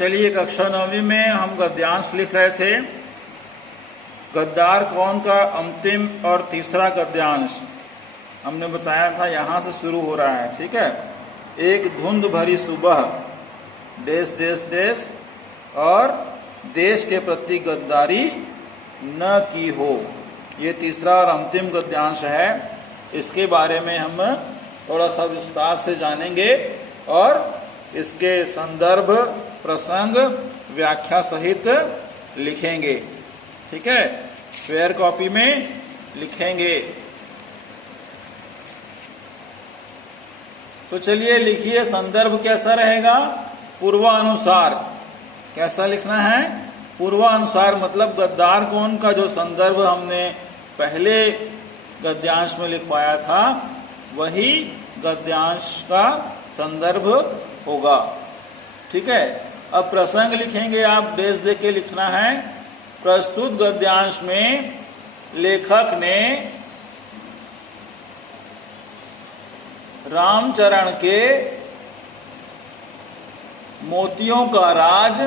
चलिए, कक्षा 9वीं में हम गद्यांश लिख रहे थे। गद्दार कौन का अंतिम और तीसरा गद्यांश हमने बताया था, यहां से शुरू हो रहा है। ठीक है। एक धुंध भरी सुबह, देश देश देश, और देश के प्रति गद्दारी न की हो, ये तीसरा और अंतिम गद्यांश है। इसके बारे में हम थोड़ा सा विस्तार से जानेंगे और इसके संदर्भ, प्रसंग, व्याख्या सहित लिखेंगे। ठीक है, फेयर कॉपी में लिखेंगे। तो चलिए लिखिए, संदर्भ कैसा रहेगा? पूर्वानुसार। कैसा लिखना है? पूर्वानुसार, मतलब गद्दार कौन का जो संदर्भ हमने पहले गद्यांश में लिखवाया था, वही गद्यांश का संदर्भ होगा। ठीक है। अब प्रसंग लिखेंगे, आप डेश दे के लिखना है। प्रस्तुत गद्यांश में लेखक ने रामचरण के मोतियों का राज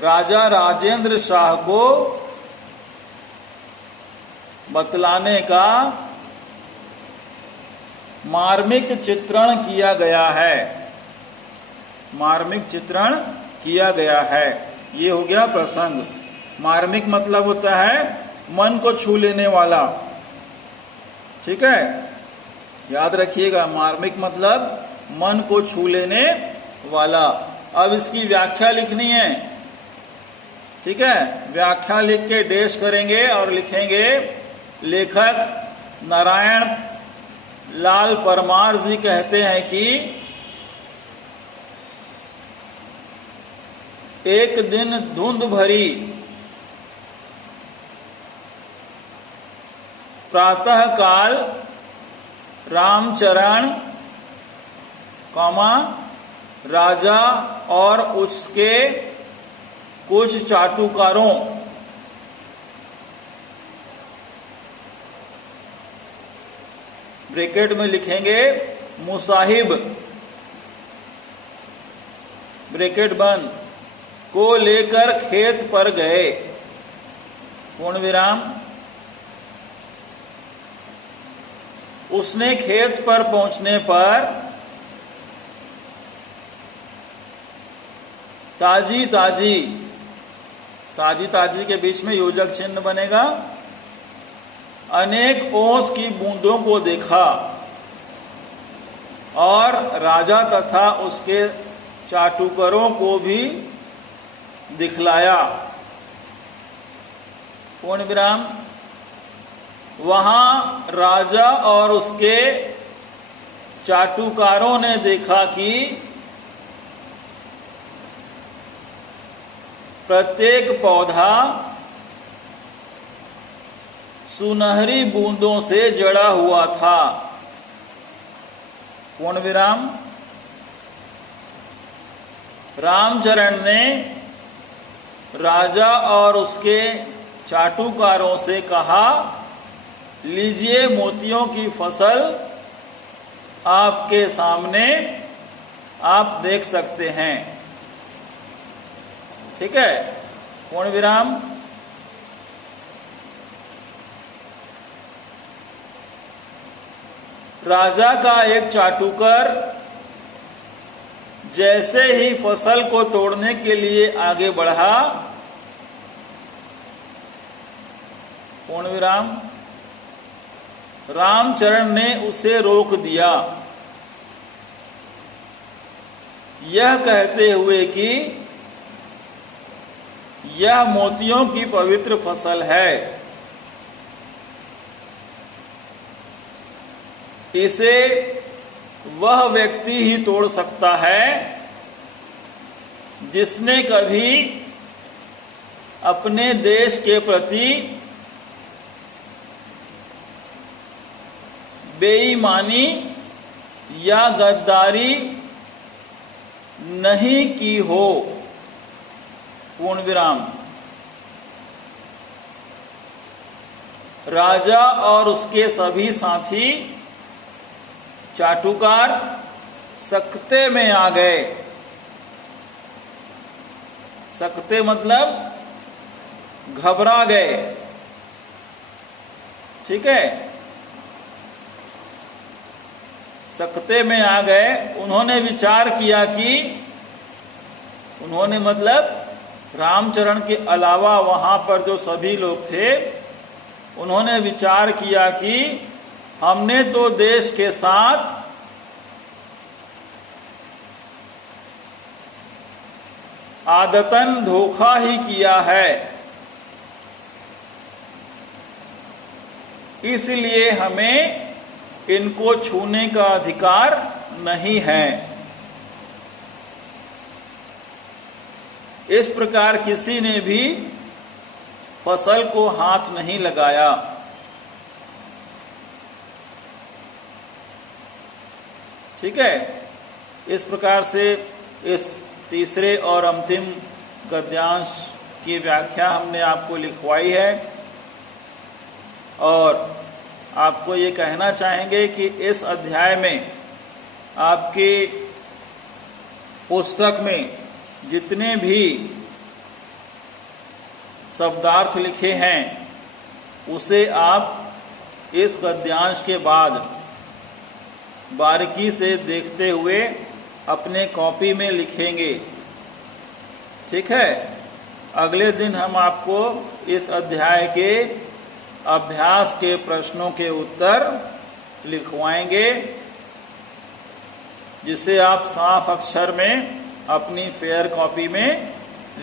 राजा राजेंद्र शाह को बतलाने का मार्मिक चित्रण किया गया है। मार्मिक चित्रण किया गया है, ये हो गया प्रसंग। मार्मिक मतलब होता है मन को छू लेने वाला। ठीक है, याद रखिएगा, मार्मिक मतलब मन को छू लेने वाला। अब इसकी व्याख्या लिखनी है। ठीक है, व्याख्या लिख के डेश करेंगे और लिखेंगे, लेखक नारायण लाल परमार जी कहते हैं कि एक दिन धुंध भरी प्रातः काल रामचरण राजा और उसके कुछ चाटुकारों ब्रैकेट में लिखेंगे मुसाहिब, ब्रैकेट बंद, को लेकर खेत पर गए, पूर्ण विराम। उसने खेत पर पहुंचने पर ताजी ताजी, ताजी ताजी के बीच में योजक चिन्ह बनेगा, अनेक ओस की बूंदों को देखा और राजा तथा उसके चाटुकरों को भी दिखलाया, पूर्ण विराम। वहां राजा और उसके चाटुकारों ने देखा कि प्रत्येक पौधा सुनहरी बूंदों से जड़ा हुआ था, पूर्ण विराम। रामचरण ने राजा और उसके चाटुकारों से कहा, लीजिए मोतियों की फसल आपके सामने, आप देख सकते हैं। ठीक है, पूर्ण विराम। राजा का एक चाटुकर जैसे ही फसल को तोड़ने के लिए आगे बढ़ा, पूर्ण विराम, रामचरण ने उसे रोक दिया, यह कहते हुए कि यह मोतियों की पवित्र फसल है, इसे वह व्यक्ति ही तोड़ सकता है जिसने कभी अपने देश के प्रति बेईमानी या गद्दारी नहीं की हो, पूर्ण विराम। राजा और उसके सभी साथी चाटुकार सकते में आ गए। सकते मतलब घबरा गए, ठीक है। सकते में आ गए, उन्होंने विचार किया कि, उन्होंने मतलब रामचरण के अलावा वहां पर जो सभी लोग थे, उन्होंने विचार किया कि हमने तो देश के साथ आदतन धोखा ही किया है, इसलिए हमें इनको छूने का अधिकार नहीं है। इस प्रकार किसी ने भी फसल को हाथ नहीं लगाया। ठीक है, इस प्रकार से इस तीसरे और अंतिम गद्यांश की व्याख्या हमने आपको लिखवाई है और आपको ये कहना चाहेंगे कि इस अध्याय में आपके पुस्तक में जितने भी शब्दार्थ लिखे हैं उसे आप इस गद्यांश के बाद बारीकी से देखते हुए अपने कॉपी में लिखेंगे। ठीक है, अगले दिन हम आपको इस अध्याय के अभ्यास के प्रश्नों के उत्तर लिखवाएंगे, जिसे आप साफ अक्षर में अपनी फेयर कॉपी में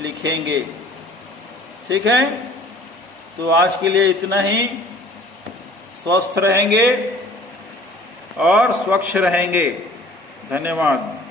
लिखेंगे। ठीक है, तो आज के लिए इतना ही। स्वस्थ रहेंगे और स्वच्छ रहेंगे। धन्यवाद।